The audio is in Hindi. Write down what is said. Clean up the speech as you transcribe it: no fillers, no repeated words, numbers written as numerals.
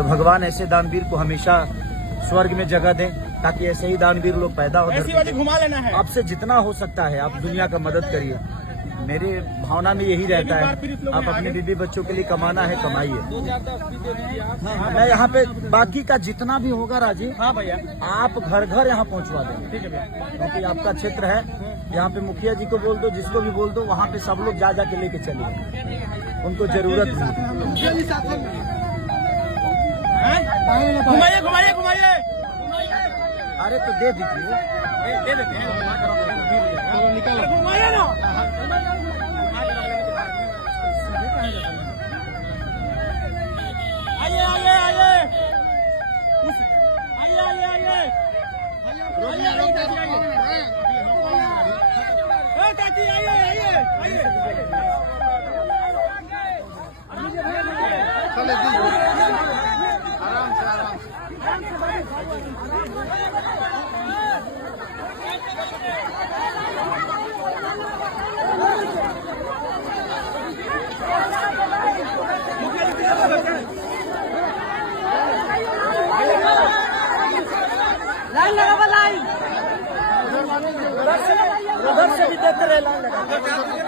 तो भगवान ऐसे दानवीर को हमेशा स्वर्ग में जगह दें, ताकि ऐसे ही दानवीर लोग पैदा हो। ऐसी वाली घुमा लेना है। आपसे जितना हो सकता है आप दुनिया का मदद करिए। मेरे भावना में यही रहता है, आप अपने बीबी बच्चों के लिए कमाना है, कमाइए। मैं यहाँ पे बाकी का जितना भी होगा राजीव, हाँ भैया, आप घर घर यहाँ पहुँचवा दें, ठीक है भैया। क्योंकि आपका क्षेत्र है। यहाँ पे मुखिया जी को बोल दो, जिसको भी बोल दो, वहाँ पे सब लोग जा के लेके चलिए, उनको जरूरत है। घुमाइए घुमाइए घुमाइए। अरे तो दे दीजिए, दे देते हैं। घुमाइए ना। आइए आइए आइए आइए आइए आइए चाची आइए आइए आइए। आराम से आराम से। लाइन लगा, लाइन उधर से भी देते रहे, लाइन लगा।